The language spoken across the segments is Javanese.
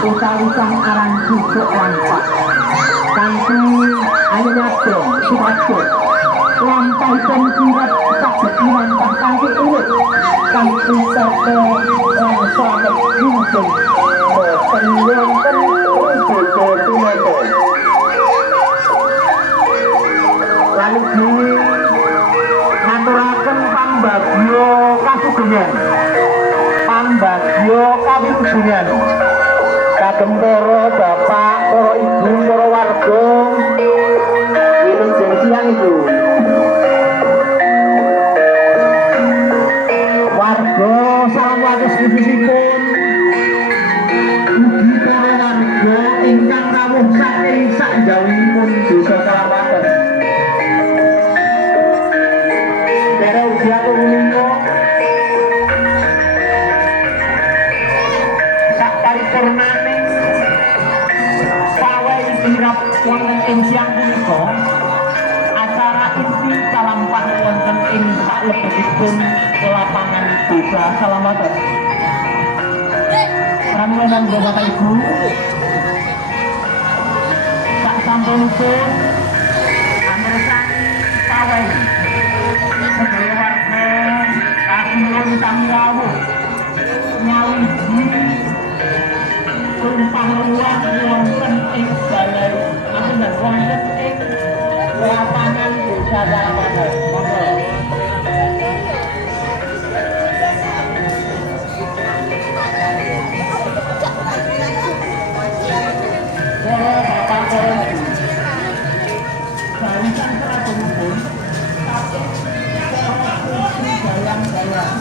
utawi kang aran Busuk Lampah kanthi anyateng sipacut lampahipun kirap saged minangkah kanthi urip kanthi sate slamet gunung boten wonten bodo tumete lalugi ngaturaken pambagyo kasugengan pambagyo kawisugengan kagem para bapak, para ibu, para warga wilujeng siang itu warga salam wates khususipun ugi para warga ingkang rawuh saking sakjawihipun desa Kalawaten kira ugi aku menika sak paripurnane kirap wonten ing siang punika acara inti kalampah wonten ing salebetipun lapangan desa Kalawaten. Pramila Bapak Ibu sak sampunipun amirsani pawai sedaya warga kasulun sami rawuh nyawiji tumpah ruang wonten ing balai dan wonten ing lapangan desa Kalawaten. Barisan serabunipun tapi jalan-jalan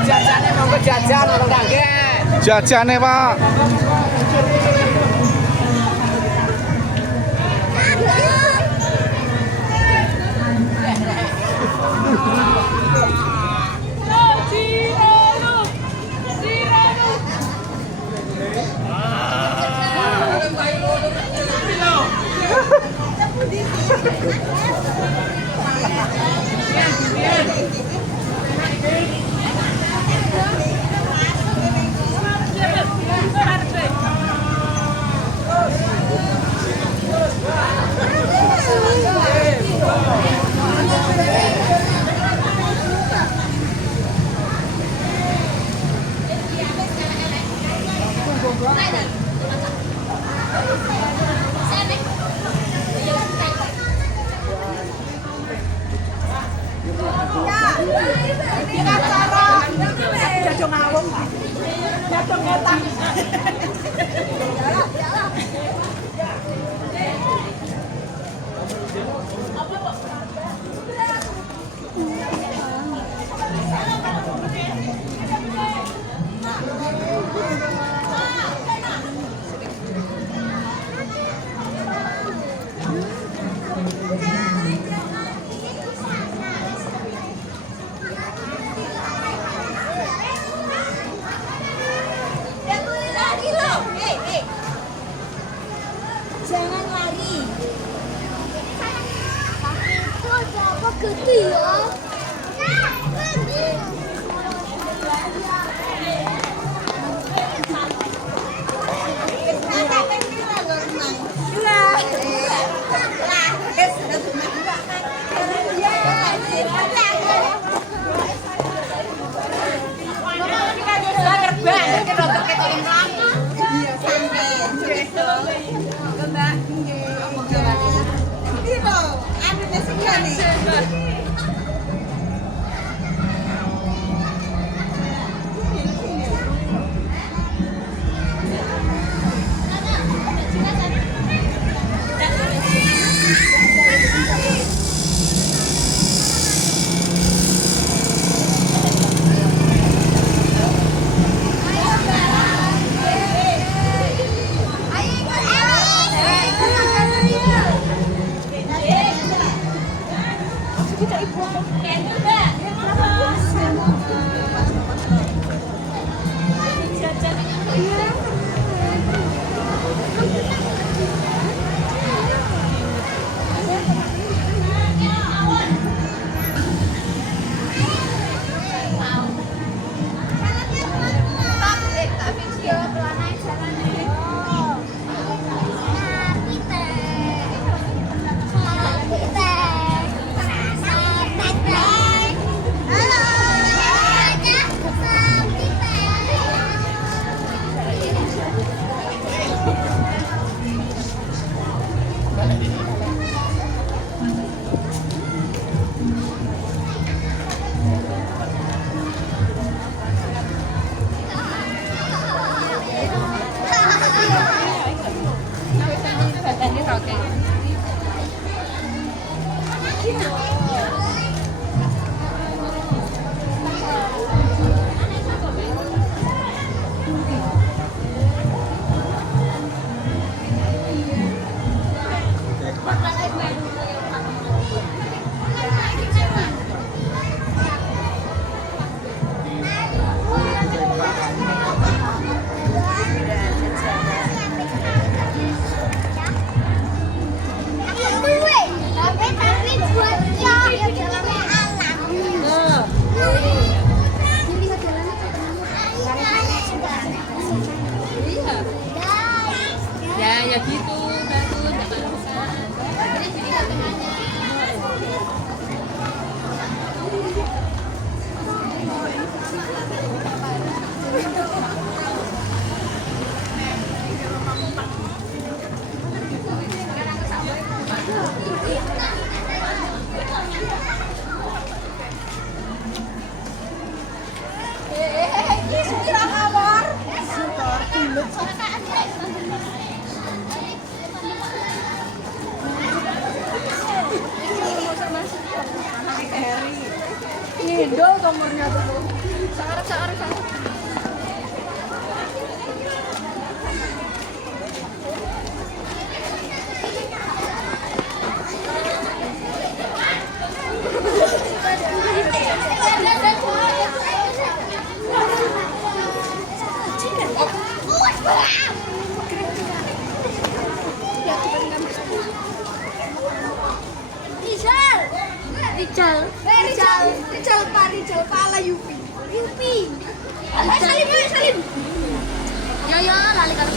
Jajane monggo jajan ora kaget. Jajane, Pak. Jangan lari. Itu ada apa gede ya? ya gitu bagus jangan rusak. Indo nomornya tuh. Sekarang. Rijal pala Yupi. Salim. Ya, lali karo.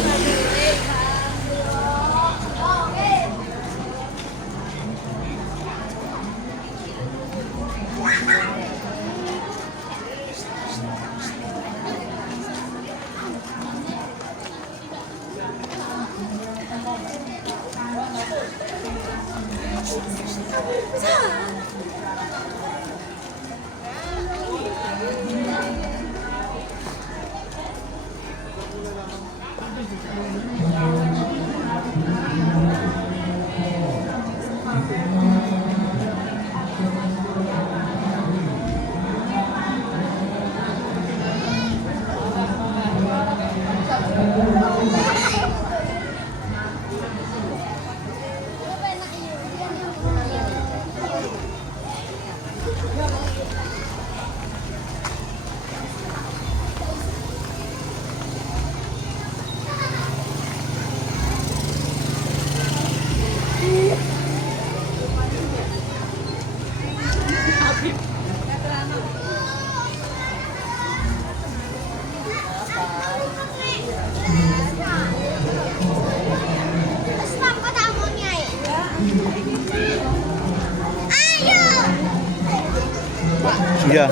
Iya.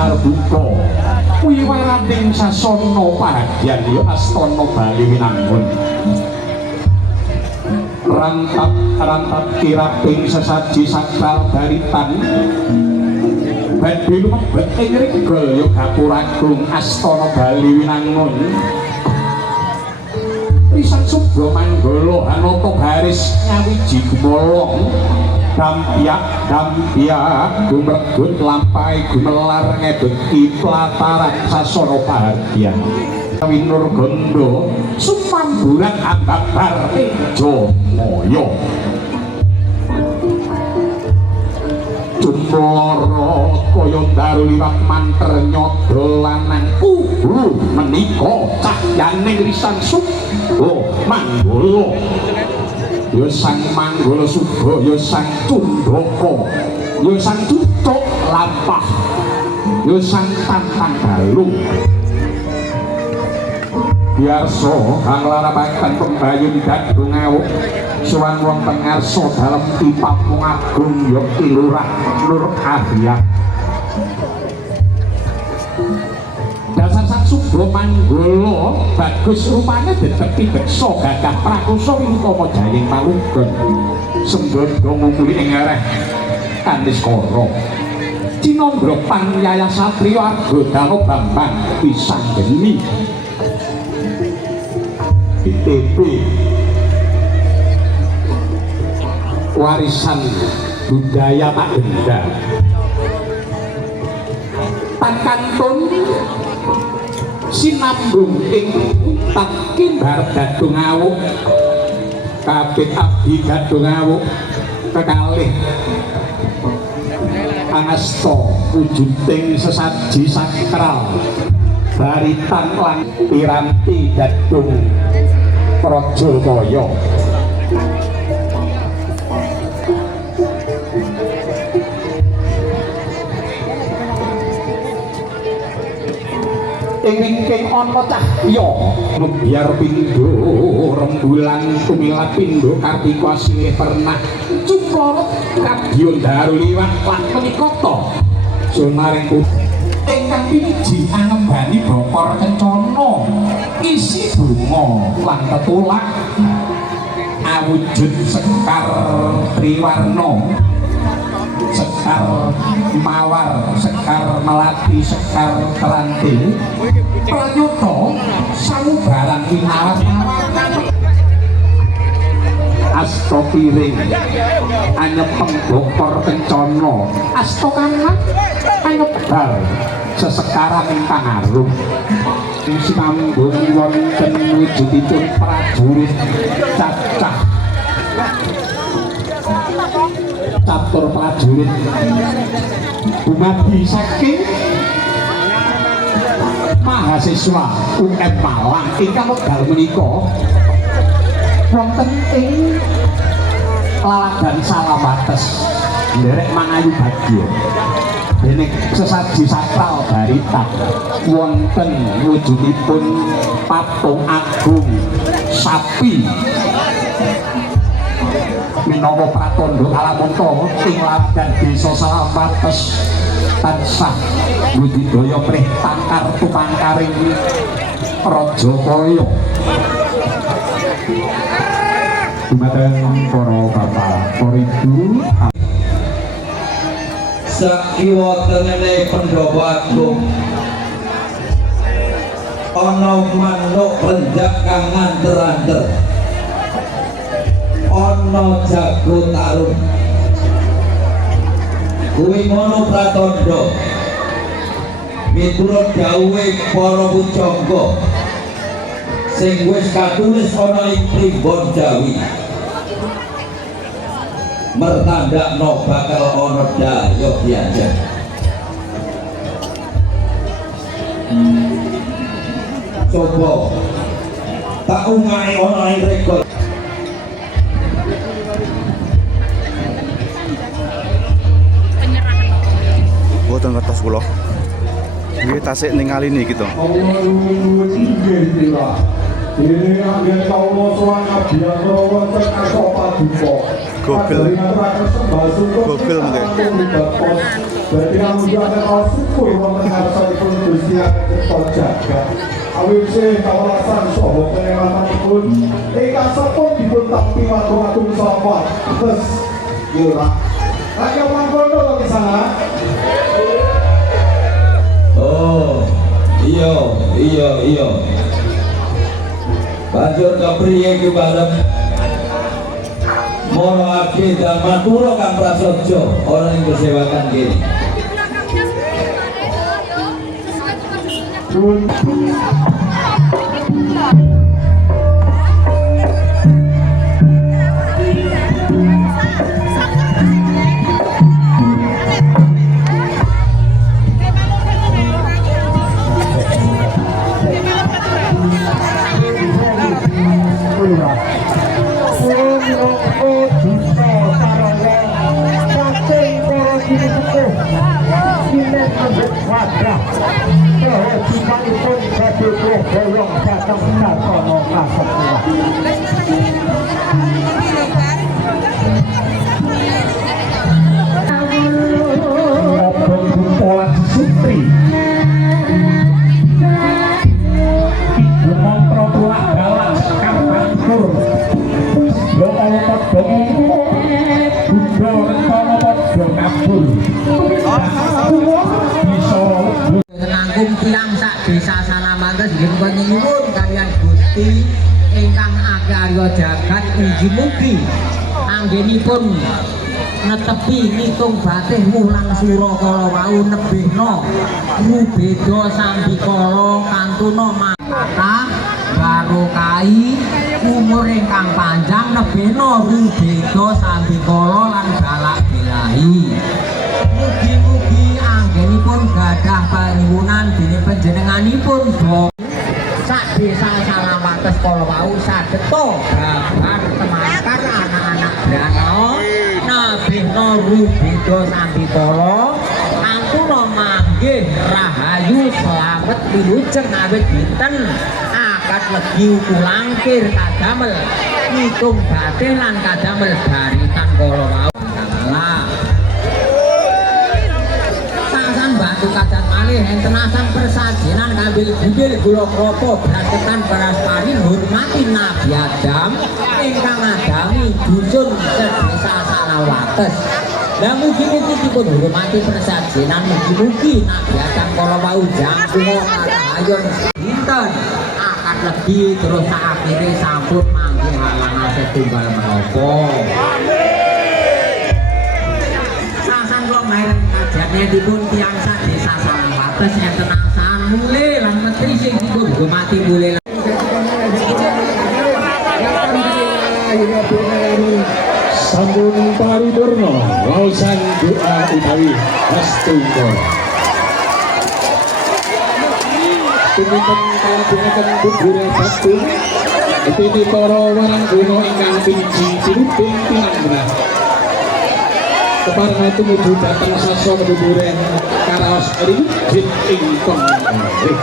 Arbuka wiwaraning sasana pahagyan ya astana Bali Winangun rantap kiraping sesaji sakral baritan badhe lumebet ing rikil ya Gapuragung astana Bali Winangun pisan subra manggala hanata baris ngawiji gumolong dampiak gumregut lampahe gumelar ngedeki plataran sasana pahagyan winur gondo sumamburan ambabar tejo moyo Cumara kaya daru liwat manter nyada lanang menika cahyaning risan manggala ya sang manggala suba ya sang Cundaka ya sang Cucuk Lampah ya sang Tantang Galung biarsa kang larapaken pembayun Gadung Awuk sowan wonten ngarsa dalem Tipapung Agung ya Kilurah Nur Ahyat dasar sang Suba Manggala bagus rupane detepi beksa gagah prakosa Wintama Jayeng Malunggon sembada ngumuli ing areh Kaniskara Cinandra Panyaya Satriya Argadana Bambang Wisanggeni ITB warisan budaya Pak Benda Pankantun sinambung ing Utak Kimbar Gadung Awuk Kabeh abdi Gadung Awuk kekalih angasta wujuding sesaji sakral baritan lan piranti Gadung Prajakaya ing wingking ana cahya biar pindho rembulan tumilat pindho kartika silih pernah cuplorot kadya daruliwat lan menika ta sunaring ingkang piniji angembani Bapa Kencana isi bunga lan tetulak awujud sekar triwarna sekar mawar sekar melati sekar terantil pranyata samubarang winawat-nawatan asta piring anyepeng Bapa Kencana asta kangen anyebal sesekarang ingkang arum sinambung wonten wujudipun prajurit cacah catur prajurit dumadi saking mahasiswa UM Malang ingkang wekdal menika wonten ing laladan Salawates nderek mangayu bagya dening sesaji sakral barita wonten wujudipun patung agung sapi minangka pratandha alamunta ing laladan desa Salawates tansah budidaya prih tangkar tumangkaring Rajakaya dumateng para bapak para ibu sakiwa tengene Pandhawa Agung ana manuk renjak kang nganter-anter ana jago tarung kuwi ngono pratandha miturut dawuhe para pujangga sing wis katulis ana ing Primbon Jawi mertandakno bakal ana daya diajak coba tak ungahe ana ing rekod boten kertas kula nggih tasik ningali niki to Gogel mungkin berarti kamu juga akan syukur wonten ngarsanipun Gusti Allah jagat awise kawelasan saha pengelananipun ingkang sampun dipun tampi matur-matur selamat terus yo Pak ayo mangkono to di sana oh iya banjur kepriye ki bareng Moro Ake dan Maturo Kang Prasojo orang yang bersewakan gini wadah kewajibanipun bagi boyong datang Natono Kasepuh. Polan Sutri Ibu Montro Tua Galak Sekar Bangkur Dono Podo Budo Rentono Podo Kabur Nanggung tiang sak desa Salamantes nggih nyuwun kalian Gusti ingkang akarya jagat mugi-mugi anggenipun netepi ngitung batih mulang sura kala wau nebihna rubeda sambikala kantuna makata barokai umur ingkang panjang nebihna rubeda sambikala lan balak bilahi. Mugi-mugi anggenipun gadah panyuwunan dening panjenenganipun sak desa Salamantes kala wau sadeta babar temakar anak-anak brana nabihna rubeda sambikala antuna manggih rahayu slamet wilujeng awit dinten akad legi kulangkir kadamel ngitung batih lan kadamel baritan kala wau batu kacan malih enten asam persajinan kambil budil gula klapa bracetan beras pari hormati Nabi Adam ingkang ngadami dusun sedesa Salawates. Lah mugi-mugi dipun hormati persajinan mugi-mugi Nabi Adam kala wau jangkung ayun dinten akad legi terus akhire sampun manggih halangan setunggal menapa. Kajiannya dipun tiang sak desa Salawates enten angsaan mulih lan menteri sing dipun hormati mulih Sambung paripurna waosan doa utawi pastungga. Tuminten kalajengipun bubure Bastung dipini para warangguna ingkang pinci cinuping pinangrah kepareng tumuju dhateng sasa kebuburen karaos ringgit ingkang nggih.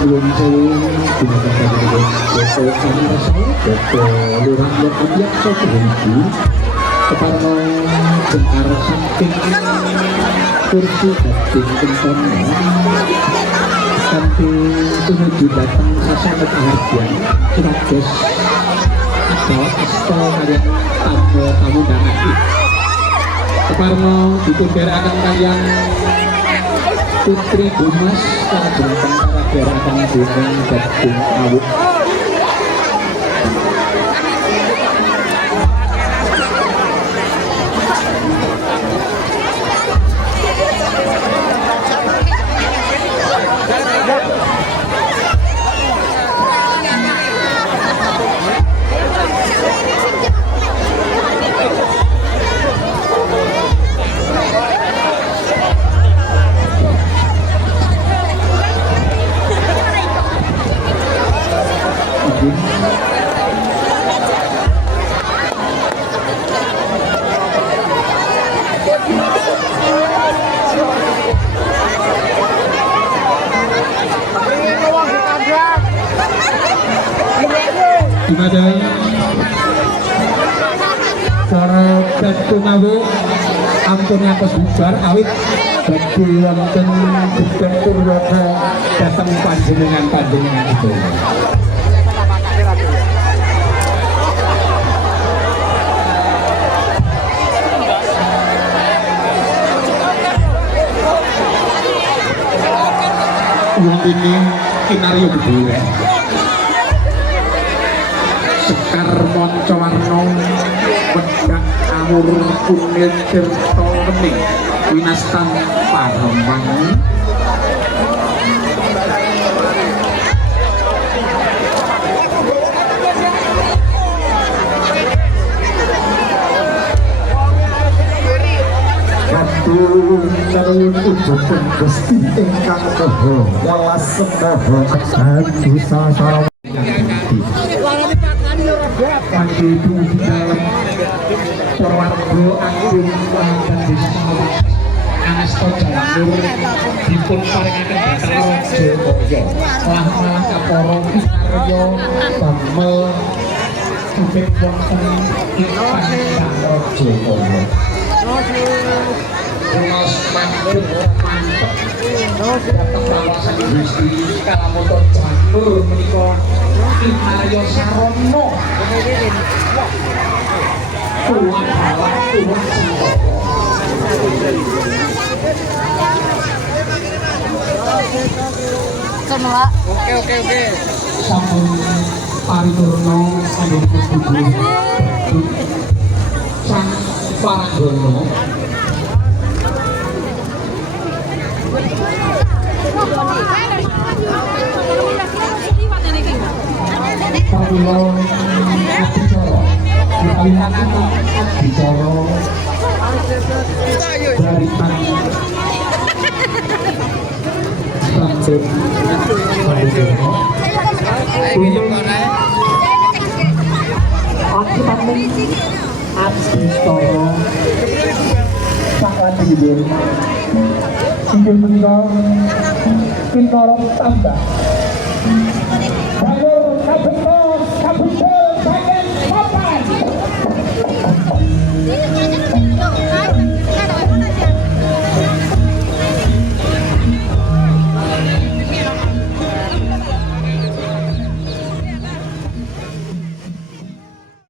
Belum sewing gunakan foto kamera foto lurah lurah foto itu kepareng jengkar samping kursi dating kenton samping menuju datang sasana kehardian sunados adalah asto kalian tamu dangan keparno ditunderakan kalian Putri Bumas kajengipun karadharaken dening Gading Awuk. Dimana para Gading Awuk ampun ngatos bubar awit badhe wonten bubar Purwaka dhateng panjenengan itu. Wong ini kinario gedhe Sekar Monco Warno Wedang Awur Kunil Tirta Wening Winastan Paremang Ratu Nuwun ujuken Gusti ingkang Maha Welas Semoho Adu Sasara Kanthi dugi dalem Purwarga Agung Langgeng Desa Angasta Jalanur dipun paringaken dhateng Raja Kaya malah kapara pinarya damel supit wonten ing pancang Raja Kaya Mas Mandur mantep dateng rawasan Gusti Kalamoto Janur menika Pinarya Sarana tuwak halak tuwak sintaka Semua. Oke. sampun paripurna sampun kudu sang paranggono Pamilo Adicara Dikalihaken Adicara Baritan Banjur Paripurna Akipaning Adicara Sakadipun inggih menika kinara tambah